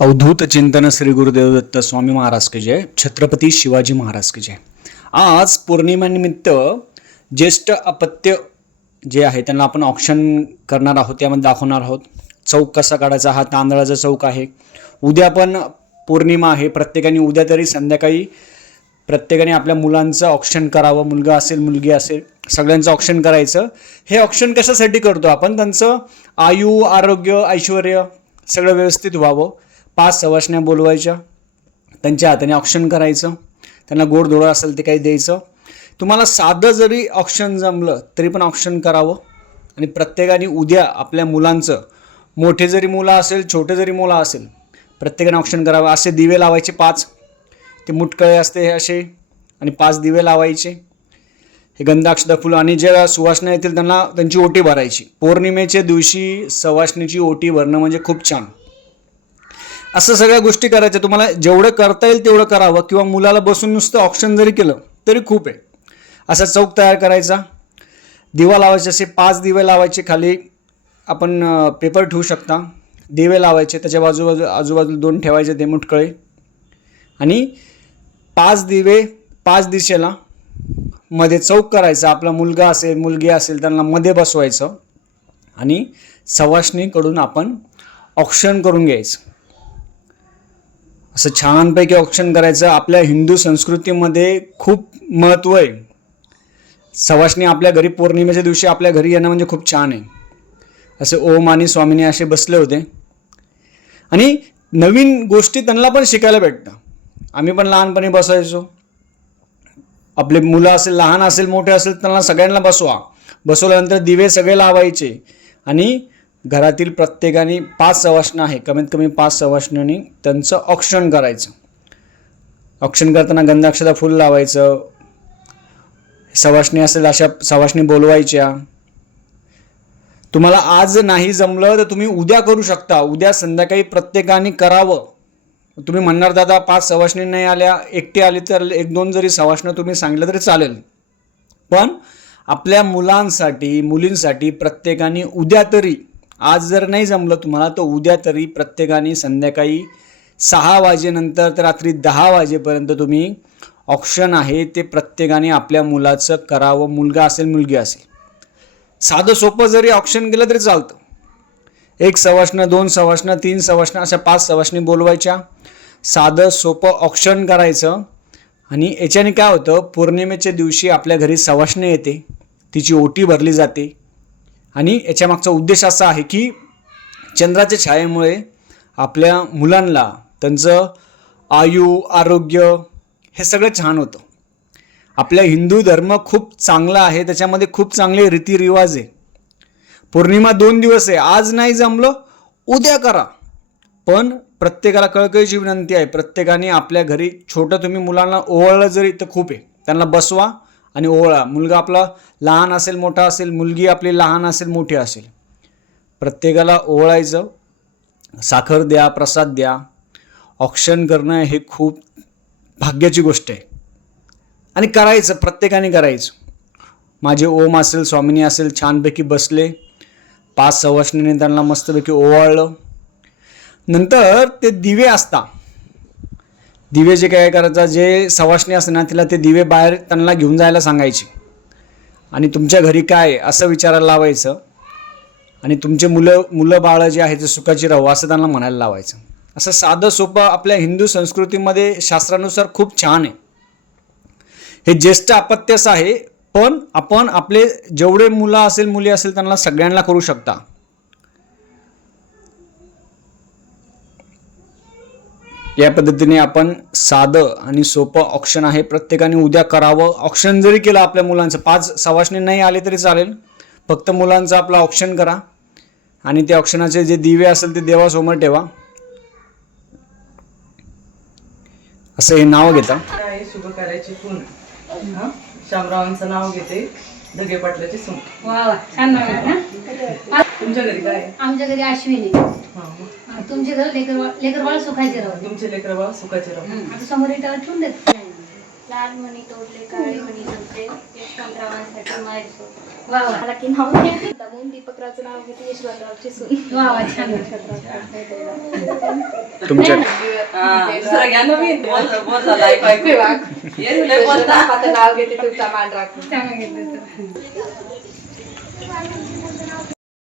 अवधूत चिंतन श्री गुरुदेव दत्त स्वामी महाराज की जय छत्रपती शिवाजी महाराज की जय. आज पौर्णिमेनिमित्त ज्येष्ठ अपत्य जे आहे त्यांना आपण ऑप्शन करणार आहोत त्यामध्ये दाखवणार आहोत. चौक कसा काढायचा हा तांदळाचा चौक आहे. उद्या पण पौर्णिमा आहे प्रत्येकाने उद्या तरी संध्याकाळी प्रत्येकाने आपल्या मुलांचं ऑप्शन करावं मुलगा असेल मुलगी असेल सगळ्यांचं ऑप्शन करायचं. हे ऑप्शन कशासाठी करतो आपण? त्यांचं आयु आरोग्य ऐश्वर सगळं व्यवस्थित व्हावं. पाच सवाशण्या बोलवायच्या त्यांच्या हाताने ऑप्शन करायचं त्यांना गोडधोडं असेल ते काही द्यायचं. तुम्हाला साधं जरी ऑप्शन जमलं तरी पण ऑप्शन करावं. आणि प्रत्येकाने उद्या आपल्या मुलांचं मोठे जरी मुलं असेल छोटे जरी मुलं असेल प्रत्येकाने ऑप्शन करावं. असे दिवे लावायचे पाच. ते मुटकळे असते हे असे. आणि पाच दिवे लावायचे. हे गंधाक्षदा फुलं. आणि ज्या सुवासना येतील त्यांना त्यांची ओटी भरायची. पौर्णिमेच्या दिवशी सवासणीची ओटी भरणं म्हणजे खूप छान. असं सगळ्या गोष्टी करायच्या. तुम्हाला जेवढं करता येईल तेवढं करावं. किंवा मुलाला बसून नुसतं ऑप्शन जरी केलं तरी खूप आहे. असा चौक तयार करायचा. दिवा लावायचे असे पाच दिवे लावायचे खाली. आपण पेपर ठेवू शकता. दिवे लावायचे त्याच्या बाजूबाजू आजूबाजूला दोन ठेवायचे ते मुटकळे. आणि पाच दिवे पाच दिशेला मध्ये चौक करायचा. आपला मुलगा असेल मुलगी असेल त्यांना मध्ये बसवायचं. आणि सवाशणीकडून आपण ऑक्शन करून घ्यायचं. असं छानपैकी ऑप्शन करायचं आपल्या हिंदू संस्कृतीमध्ये खूप महत्त्व आहे. सवाशणी आपल्या घरी पौर्णिमेच्या दिवशी आपल्या घरी येणं म्हणजे खूप छान आहे. असे ओम आणि स्वामिनी असे बसले होते. आणि नवीन गोष्टी त्यांना पण शिकायला भेटतं आम्ही पण लहानपणी बसायचो. आपले मुलं असेल लहान असेल मोठे असेल त्यांना सगळ्यांना बसवा. बसवल्यानंतर दिवे सगळे लावायचे. आणि घरातील प्रत्येकाने पाच सवाष्ण आहे. कमीत कमी पाच सवाष्णनी त्यांचं औक्षण करायचं. औक्षण करताना गंधाक्षता फुल लावायचं. सवाष्णी असेल अशा सवाष्णी बोलवायच्या. तुम्हाला आज नाही जमलं तर तुम्ही उद्या करू शकता. उद्या संध्याकाळी प्रत्येकाने करावं. तुम्ही म्हणणार दादा पाच सवासणी नाही आल्या. एकटी आली तर एक दोन जरी सवासणं तुम्ही सांगितलं तरी चालेल. पण आपल्या मुलांसाठी मुलींसाठी प्रत्येकाने उद्या तरी आज जर नाही जमलं तुम्हाला तर उद्या तरी प्रत्येकाने संध्याकाळी सहा वाजेनंतर तर रात्री दहा वाजेपर्यंत तुम्ही ऑप्शन आहे ते प्रत्येकाने आपल्या मुलाचं करावं. मुलगा असेल मुलगी असेल. साधं सोपं जरी ऑप्शन केलं तरी चालतं. एक सवासणं दोन सवासणं तीन सवासणं अशा पाच सवासणी बोलवायच्या. साधं सोपं ऑप्शन करायचं. आणि याच्याने काय होतं पौर्णिमेच्या दिवशी आपल्या घरी सवासणी येते. तिची ओटी भरली जाते. आणि याच्यामागचा उद्देश असा आहे की चंद्राच्या छायेमुळे आपल्या मुलांना त्यांचं आयु आरोग्य हे सगळं छान होतं. आपल्या हिंदू धर्म खूप चांगला आहे त्याच्यामध्ये खूप चांगले रीतिरिवाज आहे. पौर्णिमा दोन दिवस आहे आज नाही जमलं उद्या करा. पण प्रत्येकाला कळकळीची विनंती आहे प्रत्येकाने आपल्या घरी छोटं तुम्ही मुलांना ओवाळलं जरी तर खूप आहे. त्यांना बसवा आणि ओवाळा मुलगा आपला लहान असेल मोठा असेल मुलगी आपली लहान असेल मोठी असेल. प्रत्येकाला ओवळायचं साखर द्या प्रसाद द्या. ऑक्शन करणं हे खूप भाग्याची गोष्ट आहे. आणि करायचं प्रत्येकाने करायचं. माझे ओम असेल स्वामिनी असेल छानपैकी बसले. पाच सवासणीने त्यांना मस्तपैकी ओवाळलं. नंतर ते दिवे असता. दिवे जे काय करायचं जे सवासणी असते ना तिला ते दिवे बाहेर त्यांना घेऊन जायला सांगायचे. आणि तुमच्या घरी काय आहे असं विचारायला लावायचं. आणि तुमचे मुलं मुलं बाळं जे आहे ते सुखाची राहू असं त्यांना म्हणायला लावायचं. असं साधं सोपं आपल्या हिंदू संस्कृतीमध्ये शास्त्रानुसार खूप छान आहे. हे ज्येष्ठ अपत्यस आहे पण आपण आपले जेवढे मुलं असेल मुली असेल त्यांना सगळ्यांना करू शकता. या पद्धतीने आपण साधं आणि सोपं ऑप्शन आहे. प्रत्येकाने उद्या करावं. ऑप्शन जरी केलं आपल्या मुलांचं पाच सवासणी नाही आले तरी चालेल. फक्त मुलांचं आपलं ऑप्शन करा. आणि त्या ऑप्शनाचे जे दिवे असेल ते देवासमोर ठेवा. असं हे नाव घेता. आहे शुभ करायची हा? शामरावांचं नाव घेते. धगे पाटलाची सून वा छान नाव तुमच्या घरी काय? आमच्या घरी अश्विनी. तुमच्या घरी लेकर लेकर बाळ सुखायचे राहू तुमचे लेकर बाळ सुखाचे राहू आता समोर इटावर ठेवून देत लाल मणी तोडले काळे मणी तोडले. यशवंतरावांसाठी मायचो वा वा. मला की नाव नाही. म्हणून दीपकरावचं नाव घेते यशवंतरावची सून. वा वा छान. तुमच्या हा, दुसरं घ्या नवीन. बोल बोल झाला ऐकू ऐकू. येत लय बोलता. नाव घेते तुमचा मान राखून चांगलं घेतलं.